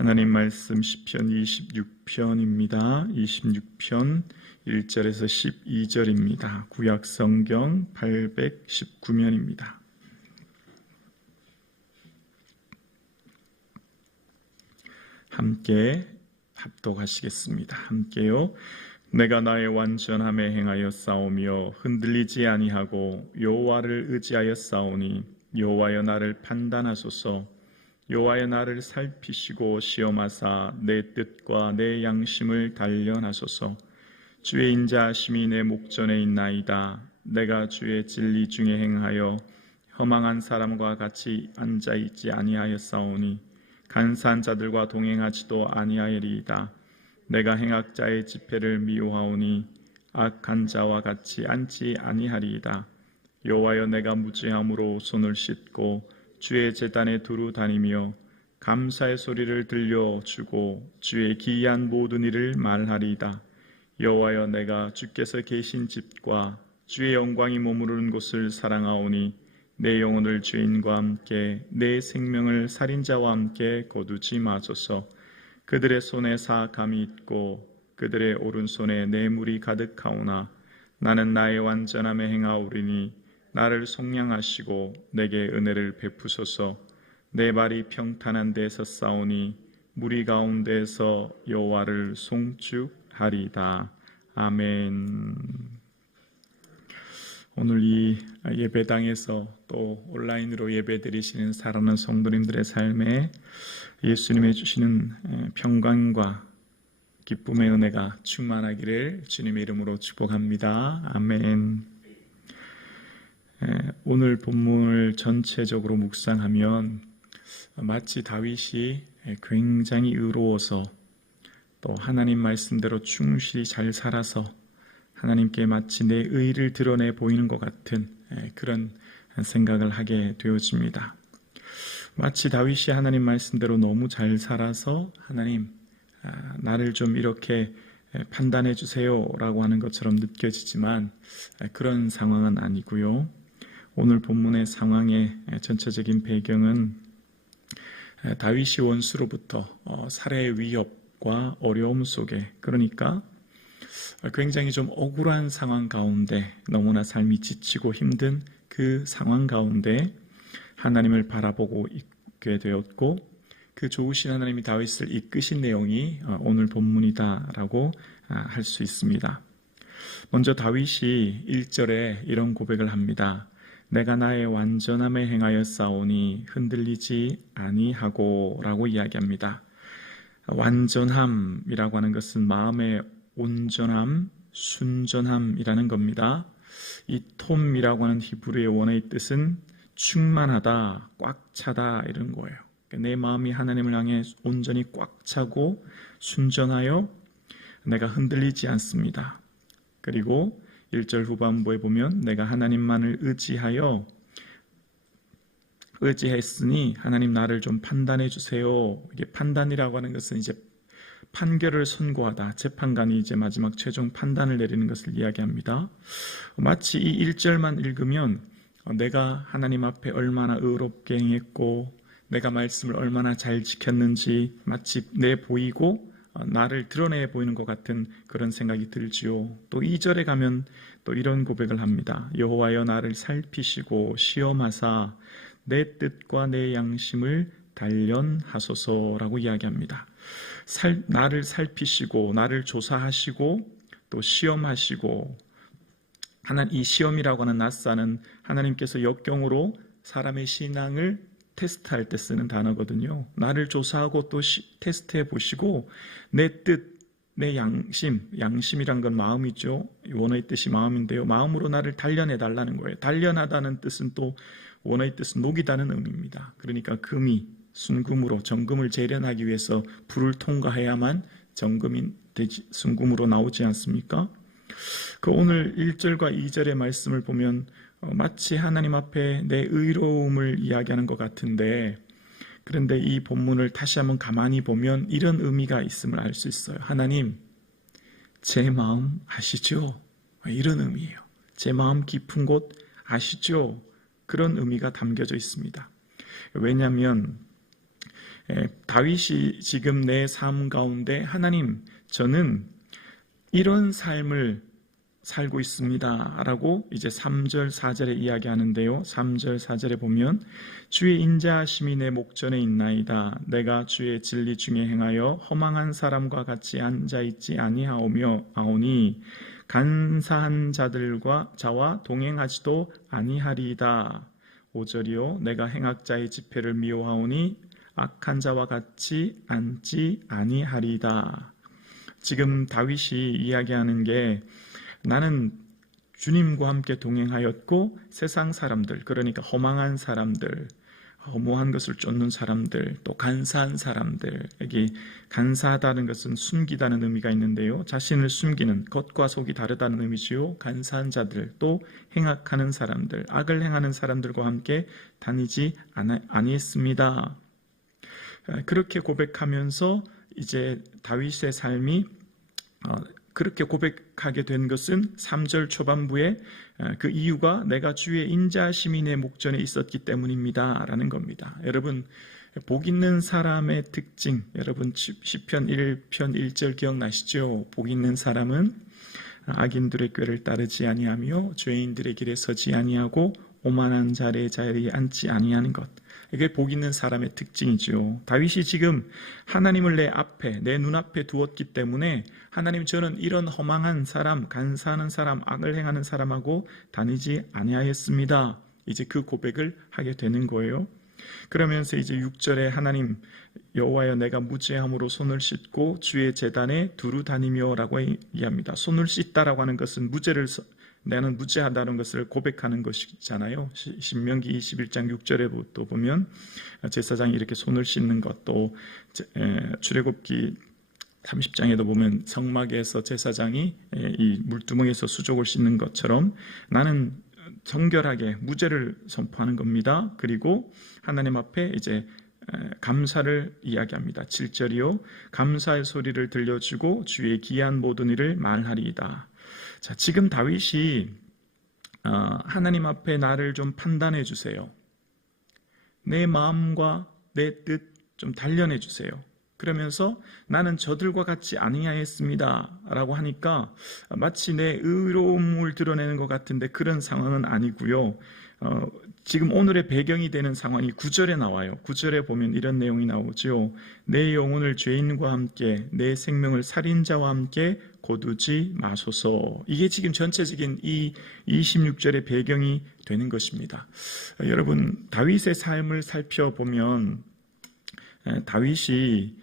하나님 말씀 시편 26편입니다. 26편 1절에서 12절입니다. 구약 성경 819면입니다. 함께 합독하시겠습니다. 함께요. 내가 나의 완전함에 행하여 싸우며 흔들리지 아니하고 여호와를 의지하여 싸우니 여호와여 나를 판단하소서. 여호와여 나를 살피시고 시험하사 내 뜻과 내 양심을 단련하소서. 주의 인자하심이 내 목전에 있나이다. 내가 주의 진리 중에 행하여 허망한 사람과 같이 앉아있지 아니하였사오니 간사한 자들과 동행하지도 아니하리이다. 내가 행악자의 집회를 미워하오니 악한 자와 같이 앉지 아니하리이다. 여호와여 내가 무지함으로 손을 씻고 주의 제단에 두루 다니며 감사의 소리를 들려주고 주의 기이한 모든 일을 말하리이다. 여호와여 내가 주께서 계신 집과 주의 영광이 머무르는 곳을 사랑하오니 내 영혼을 죄인과 함께 내 생명을 살인자와 함께 거두지 마소서. 그들의 손에 사악함이 있고 그들의 오른손에 뇌물이 가득하오나 나는 나의 완전함에 행하오리니 나를 속량하시고 내게 은혜를 베푸소서. 내 발이 평탄한 데서 싸우니 무리 가운데서 여호와를 송축하리이다. 아멘. 오늘 이 예배당에서 또 온라인으로 예배드리시는 사랑하는 성도님들의 삶에 예수님이 주시는 평강과 기쁨의 은혜가 충만하기를 주님의 이름으로 축복합니다. 아멘. 오늘 본문을 전체적으로 묵상하면 마치 다윗이 굉장히 의로워서 또 하나님 말씀대로 충실히 잘 살아서 하나님께 마치 내 의를 드러내 보이는 것 같은 그런 생각을 하게 되어집니다. 마치 다윗이 하나님 말씀대로 너무 잘 살아서 하나님 나를 좀 이렇게 판단해 주세요 라고 하는 것처럼 느껴지지만 그런 상황은 아니고요. 오늘 본문의 상황의 전체적인 배경은 다윗이 원수로부터 살해의 위협과 어려움 속에, 그러니까 굉장히 좀 억울한 상황 가운데, 너무나 삶이 지치고 힘든 그 상황 가운데 하나님을 바라보고 있게 되었고, 그 좋으신 하나님이 다윗을 이끄신 내용이 오늘 본문이다라고 할 수 있습니다. 먼저 다윗이 1절에 이런 고백을 합니다. 내가 나의 완전함에 행하여 싸우니 흔들리지 아니하고 라고 이야기합니다. 완전함이라고 하는 것은 마음의 온전함, 순전함이라는 겁니다. 이 톰이라고 하는 히브리의 원어의 뜻은 충만하다, 꽉 차다 이런 거예요. 내 마음이 하나님을 향해 온전히 꽉 차고 순전하여 내가 흔들리지 않습니다. 그리고 1절 후반부에 보면 내가 하나님만을 의지했으니 하나님 나를 좀 판단해 주세요. 이게 판단이라고 하는 것은 이제 판결을 선고하다. 재판관이 이제 마지막 최종 판단을 내리는 것을 이야기합니다. 마치 이 1절만 읽으면 내가 하나님 앞에 얼마나 의롭게 행했고 내가 말씀을 얼마나 잘 지켰는지 마치 내보이고 나를 드러내 보이는 것 같은 그런 생각이 들지요. 또 2절에 가면 또 이런 고백을 합니다. 여호와여 나를 살피시고 시험하사 내 뜻과 내 양심을 단련하소서라고 이야기합니다. 나를 살피시고 나를 조사하시고 또 시험하시고 이 시험이라고 하는 낯사는 하나님께서 역경으로 사람의 신앙을 테스트할 때 쓰는 단어거든요. 나를 조사하고 또 테스트해 보시고 내 뜻, 내 양심이란 건 마음이죠. 원어의 뜻이 마음인데요. 마음으로 나를 단련해 달라는 거예요. 단련하다는 뜻은 또 원어의 뜻은 녹이다는 의미입니다. 그러니까 금이 순금으로 정금을 재련하기 위해서 불을 통과해야만 정금이 순금으로 나오지 않습니까? 그 오늘 1절과 2절의 말씀을 보면 마치 하나님 앞에 내 의로움을 이야기하는 것 같은데, 그런데 이 본문을 다시 한번 가만히 보면 이런 의미가 있음을 알 수 있어요. 하나님, 제 마음 아시죠? 이런 의미예요. 제 마음 깊은 곳 아시죠? 그런 의미가 담겨져 있습니다. 왜냐하면 다윗이 지금 내 삶 가운데 하나님, 저는 이런 삶을 살고 있습니다 라고 이제 3절 4절에 이야기하는데요. 3절 4절에 보면 주의 인자하심이 내 목전에 있나이다. 내가 주의 진리 중에 행하여 허망한 사람과 같이 앉아있지 아니하오니 간사한 자와 동행하지도 아니하리이다. 5절이요. 내가 행악자의 집회를 미워하오니 악한 자와 같이 앉지 아니하리이다. 지금 다윗이 이야기하는 게 나는 주님과 함께 동행하였고 세상 사람들, 그러니까 허망한 사람들, 허무한 것을 쫓는 사람들, 또 간사한 사람들, 여기 간사하다는 것은 숨기다는 의미가 있는데요. 자신을 숨기는, 겉과 속이 다르다는 의미지요. 간사한 자들, 또 행악하는 사람들, 악을 행하는 사람들과 함께 다니지 아니했습니다. 그렇게 고백하면서 이제 다윗의 삶이 그렇게 고백하게 된 것은 3절 초반부에 그 이유가 내가 주의 인자하심이 내 목전에 있었기 때문입니다 라는 겁니다. 여러분, 복 있는 사람의 특징, 여러분 시편 1편 1절 기억나시죠? 복 있는 사람은 악인들의 꾀를 따르지 아니하며 죄인들의 길에 서지 아니하고 오만한 자리에 앉지 아니하는 것. 이게 복 있는 사람의 특징이죠. 다윗이 지금 하나님을 내 눈앞에 두었기 때문에 하나님, 저는 이런 허망한 사람, 간사하는 사람, 악을 행하는 사람하고 다니지 아니하였습니다. 이제 그 고백을 하게 되는 거예요. 그러면서 이제 6절에 하나님, 여호와여 내가 무죄함으로 손을 씻고 주의 제단에 두루 다니며 라고 얘기합니다. 손을 씻다라고 하는 것은 나는 무죄하다는 것을 고백하는 것이잖아요. 신명기 21장 6절에부터 보면 제사장이 이렇게 손을 씻는 것도, 출애굽기 30장에도 보면 성막에서 제사장이 이 물두멍에서 수족을 씻는 것처럼 나는 정결하게 무죄를 선포하는 겁니다. 그리고 하나님 앞에 이제 감사를 이야기합니다. 7절이요. 감사의 소리를 들려주고 주의 기한 모든 일을 말하리이다. 자, 지금 다윗이 하나님 앞에 나를 좀 판단해 주세요. 내 마음과 내 뜻 좀 단련해 주세요. 그러면서 나는 저들과 같이 아니하였습니다 라고 하니까 마치 내 의로움을 드러내는 것 같은데 그런 상황은 아니고요. 지금 오늘의 배경이 되는 상황이 9절에 나와요. 9절에 보면 이런 내용이 나오죠. 내 영혼을 죄인과 함께 내 생명을 살인자와 함께 거두지 마소서. 이게 지금 전체적인 이 26절의 배경이 되는 것입니다. 여러분, 다윗의 삶을 살펴보면 다윗이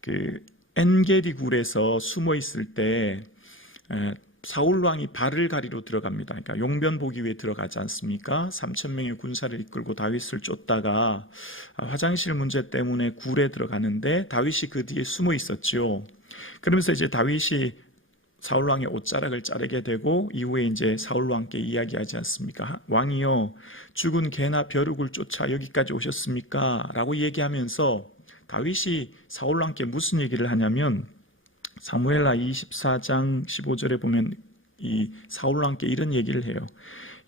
그 엔게디 굴에서 숨어 있을 때 사울 왕이 발을 가리러 들어갑니다. 그러니까 용변 보기 위해 들어가지 않습니까? 3,000명의 군사를 이끌고 다윗을 쫓다가 화장실 문제 때문에 굴에 들어가는데 다윗이 그 뒤에 숨어 있었죠. 그러면서 이제 다윗이 사울 왕의 옷자락을 자르게 되고 이후에 이제 사울 왕께 이야기하지 않습니까? 왕이요, 죽은 개나 벼룩을 쫓아 여기까지 오셨습니까? 라고 얘기하면서 다윗이 사울 왕께 무슨 얘기를 하냐면 사무엘하 24장 15절에 보면 이 사울 왕께 이런 얘기를 해요.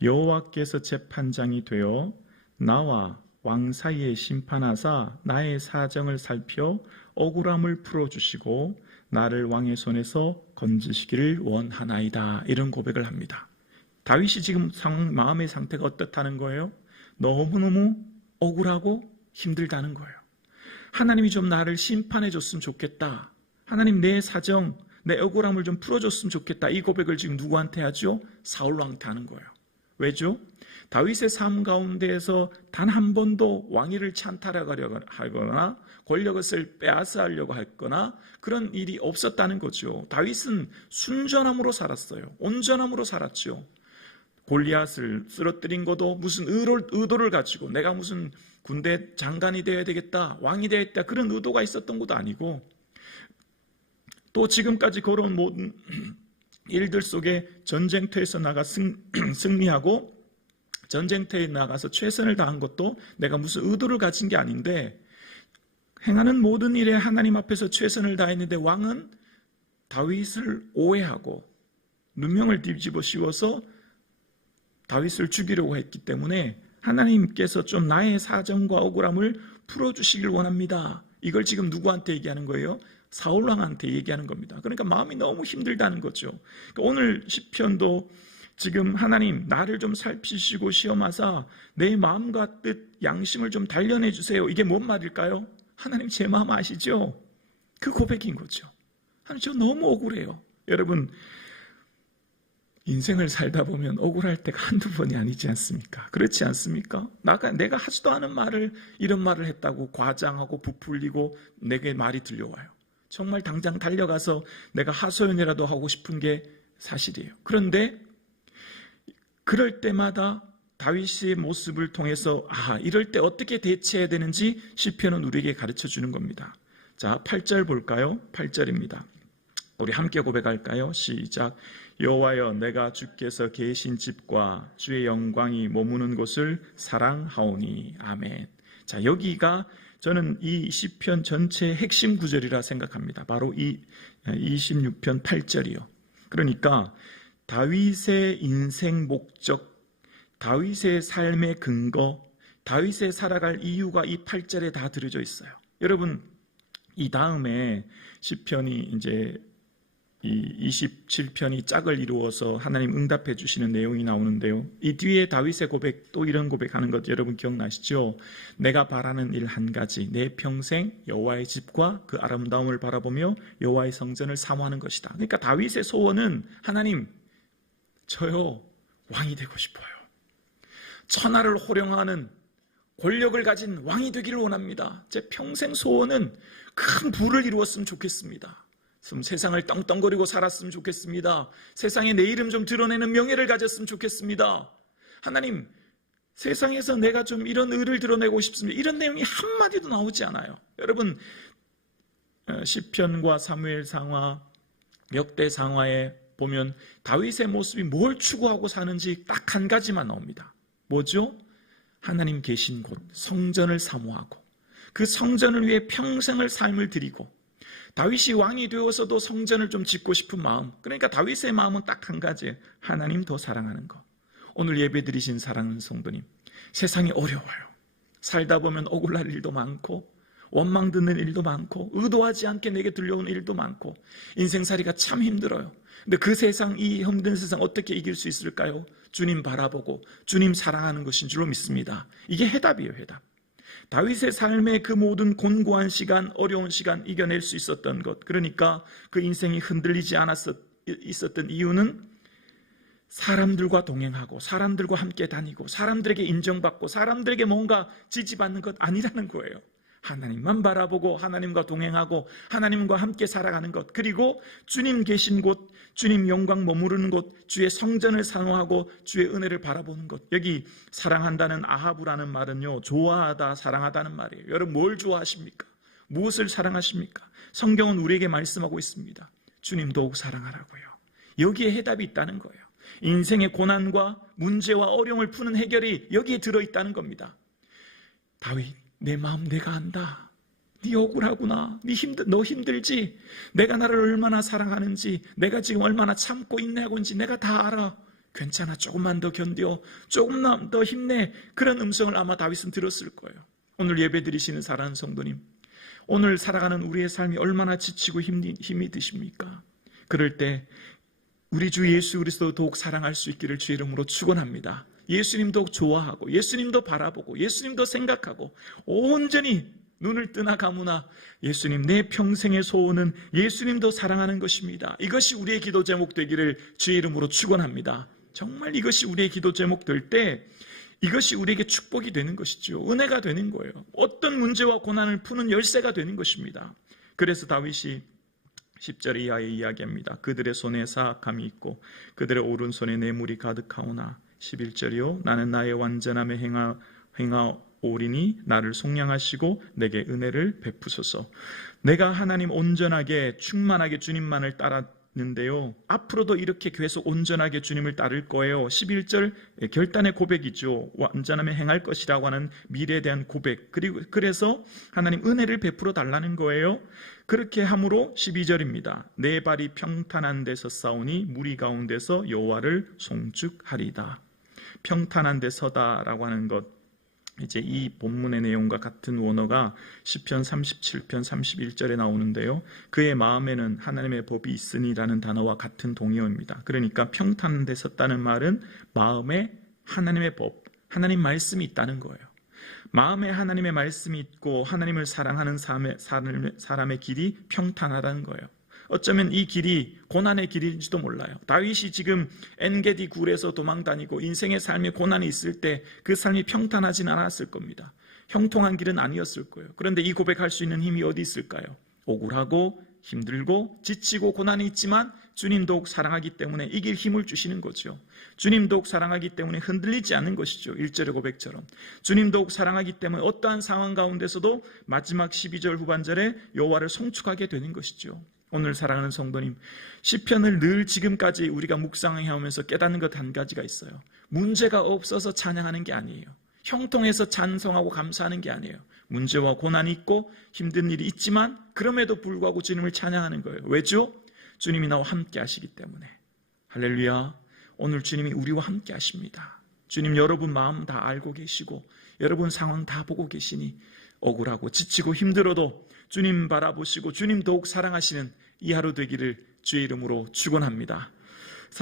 여호와께서 재판장이 되어 나와 왕 사이에 심판하사 나의 사정을 살펴 억울함을 풀어주시고 나를 왕의 손에서 건지시기를 원하나이다. 이런 고백을 합니다. 다윗이 지금 마음의 상태가 어떻다는 거예요? 너무너무 억울하고 힘들다는 거예요. 하나님이 좀 나를 심판해 줬으면 좋겠다. 하나님, 내 사정, 내 억울함을 좀 풀어줬으면 좋겠다. 이 고백을 지금 누구한테 하죠? 사울 왕한테 하는 거예요. 왜죠? 다윗의 삶 가운데에서 단 한 번도 왕위를 찬탈하려고 하거나 권력을 빼앗아 하려고 했거나 그런 일이 없었다는 거죠. 다윗은 순전함으로 살았어요. 온전함으로 살았죠. 골리앗을 쓰러뜨린 것도 무슨 의도를 가지고 내가 무슨 군대 장관이 되어야 되겠다, 왕이 되어야겠다, 그런 의도가 있었던 것도 아니고, 또 지금까지 걸어온 모든 일들 속에 전쟁터에서 나가 승리하고 전쟁터에 나가서 최선을 다한 것도 내가 무슨 의도를 가진 게 아닌데, 행하는 모든 일에 하나님 앞에서 최선을 다했는데 왕은 다윗을 오해하고 누명을 뒤집어 씌워서 다윗을 죽이려고 했기 때문에 하나님께서 좀 나의 사정과 억울함을 풀어주시길 원합니다. 이걸 지금 누구한테 얘기하는 거예요? 사울 왕한테 얘기하는 겁니다. 그러니까 마음이 너무 힘들다는 거죠. 그러니까 오늘 시편도 지금 하나님 나를 좀 살피시고 시험하사 내 마음과 뜻 양심을 좀 단련해 주세요. 이게 뭔 말일까요? 하나님 제 마음 아시죠? 그 고백인 거죠. 하나님 저 너무 억울해요. 여러분 인생을 살다 보면 억울할 때가 한두 번이 아니지 않습니까? 그렇지 않습니까? 내가 하지도 않은 말을 이런 말을 했다고 과장하고 부풀리고 내게 말이 들려와요. 정말 당장 달려가서 내가 하소연이라도 하고 싶은 게 사실이에요. 그런데 그럴 때마다 다윗의 모습을 통해서 이럴 때 어떻게 대처해야 되는지 시편은 우리에게 가르쳐 주는 겁니다. 자, 8절 볼까요? 8절입니다. 우리 함께 고백할까요? 시작. 여호와여 내가 주께서 계신 집과 주의 영광이 머무는 곳을 사랑하오니. 아멘. 자, 여기가 저는 이 시편 전체의 핵심 구절이라 생각합니다. 바로 이 26편 8절이요. 그러니까 다윗의 인생 목적, 다윗의 삶의 근거, 다윗의 살아갈 이유가 이 8절에 다 들어져 있어요. 여러분, 이 다음에 시편이 이제 이 27편이 짝을 이루어서 하나님 응답해 주시는 내용이 나오는데요. 이 뒤에 다윗의 고백, 또 이런 고백하는 것 여러분 기억나시죠? 내가 바라는 일 한 가지, 내 평생 여호와의 집과 그 아름다움을 바라보며 여호와의 성전을 사모하는 것이다. 그러니까 다윗의 소원은 하나님, 저요 왕이 되고 싶어요. 천하를 호령하는 권력을 가진 왕이 되기를 원합니다. 제 평생 소원은 큰 부를 이루었으면 좋겠습니다. 세상을 떵떵거리고 살았으면 좋겠습니다. 세상에 내 이름 좀 드러내는 명예를 가졌으면 좋겠습니다. 하나님, 세상에서 내가 좀 이런 의를 드러내고 싶습니다. 이런 내용이 한마디도 나오지 않아요. 여러분, 시편과 사무엘상화, 역대상화에 보면 다윗의 모습이 뭘 추구하고 사는지 딱 한 가지만 나옵니다. 뭐죠? 하나님 계신 곳, 성전을 사모하고 그 성전을 위해 평생을 삶을 드리고, 다윗이 왕이 되어서도 성전을 좀 짓고 싶은 마음, 그러니까 다윗의 마음은 딱 한 가지예요. 하나님 더 사랑하는 것. 오늘 예배드리신 사랑하는 성도님, 세상이 어려워요. 살다 보면 억울할 일도 많고 원망 듣는 일도 많고 의도하지 않게 내게 들려오는 일도 많고 인생살이가 참 힘들어요. 근데 그 세상, 이 힘든 세상 어떻게 이길 수 있을까요? 주님 바라보고 주님 사랑하는 것인 줄로 믿습니다. 이게 해답이에요, 해답. 다윗의 삶의 그 모든 곤고한 시간, 어려운 시간 이겨낼 수 있었던 것, 그러니까 그 인생이 흔들리지 있었던 이유는 사람들과 동행하고 사람들과 함께 다니고 사람들에게 인정받고 사람들에게 뭔가 지지받는 것 아니라는 거예요. 하나님만 바라보고 하나님과 동행하고 하나님과 함께 살아가는 것, 그리고 주님 계신 곳, 주님 영광 머무르는 곳, 주의 성전을 사모하고 주의 은혜를 바라보는 것. 여기 사랑한다는 아하브라는 말은요, 좋아하다, 사랑하다는 말이에요. 여러분 뭘 좋아하십니까? 무엇을 사랑하십니까? 성경은 우리에게 말씀하고 있습니다. 주님 더욱 사랑하라고요. 여기에 해답이 있다는 거예요. 인생의 고난과 문제와 어려움을 푸는 해결이 여기에 들어있다는 겁니다. 다윗, 내 마음 내가 안다. 네 억울하구나. 너 힘들지? 내가 나를 얼마나 사랑하는지, 내가 지금 얼마나 참고 인내하고 있는지 내가 다 알아. 괜찮아, 조금만 더 견뎌, 조금만 더 힘내. 그런 음성을 아마 다윗은 들었을 거예요. 오늘 예배드리시는 사랑하는 성도님, 오늘 살아가는 우리의 삶이 얼마나 지치고 힘이 드십니까? 그럴 때 우리 주 예수 그리스도 더욱 사랑할 수 있기를 주 이름으로 축원합니다. 예수님도 좋아하고 예수님도 바라보고 예수님도 생각하고 온전히 눈을 뜨나 감으나 예수님, 내 평생의 소원은 예수님도 사랑하는 것입니다. 이것이 우리의 기도 제목 되기를 주의 이름으로 축원합니다. 정말 이것이 우리의 기도 제목 될 때 이것이 우리에게 축복이 되는 것이죠. 은혜가 되는 거예요. 어떤 문제와 고난을 푸는 열쇠가 되는 것입니다. 그래서 다윗이 10절 이하에 이야기합니다. 그들의 손에 사악함이 있고 그들의 오른손에 뇌물이 가득하오나. 11절이요, 나는 나의 완전함에 행하오리니 나를 속량하시고 내게 은혜를 베푸소서. 내가 하나님 온전하게 충만하게 주님만을 따랐는데요, 앞으로도 이렇게 계속 온전하게 주님을 따를 거예요. 11절 결단의 고백이죠. 완전함에 행할 것이라고 하는 미래에 대한 고백. 그래서 하나님 은혜를 베풀어 달라는 거예요. 그렇게 함으로 12절입니다. 내 발이 평탄한 데서 싸우니 무리 가운데서 여호와를 송축하리다. 평탄한 데 서다라고 하는 것, 이제 이 본문의 내용과 같은 원어가 시편 37편 31절에 나오는데요. 그의 마음에는 하나님의 법이 있으니라는 단어와 같은 동의어입니다. 그러니까 평탄한 데 섰다는 말은 마음에 하나님의 법, 하나님 말씀이 있다는 거예요. 마음에 하나님의 말씀이 있고 하나님을 사랑하는 사람의 길이 평탄하다는 거예요. 어쩌면 이 길이 고난의 길인지도 몰라요. 다윗이 지금 엔게디 굴에서 도망다니고 인생의 삶에 고난이 있을 때 그 삶이 평탄하진 않았을 겁니다. 형통한 길은 아니었을 거예요. 그런데 이 고백할 수 있는 힘이 어디 있을까요? 억울하고 힘들고 지치고 고난이 있지만 주님 더욱 사랑하기 때문에 이길 힘을 주시는 거죠. 주님 더욱 사랑하기 때문에 흔들리지 않는 것이죠. 1절의 고백처럼 주님 더욱 사랑하기 때문에 어떠한 상황 가운데서도 마지막 12절 후반절에 여호와를 송축하게 되는 것이죠. 오늘 사랑하는 성도님, 시편을 늘 지금까지 우리가 묵상해오면서 깨닫는 것 한 가지가 있어요. 문제가 없어서 찬양하는 게 아니에요. 형통해서 찬송하고 감사하는 게 아니에요. 문제와 고난이 있고 힘든 일이 있지만 그럼에도 불구하고 주님을 찬양하는 거예요. 왜죠? 주님이 나와 함께 하시기 때문에. 할렐루야. 오늘 주님이 우리와 함께 하십니다. 주님 여러분 마음 다 알고 계시고 여러분 상황 다 보고 계시니 억울하고 지치고 힘들어도 주님 바라보시고 주님 더욱 사랑하시는 이 하루 되기를 주의 이름으로 축원합니다.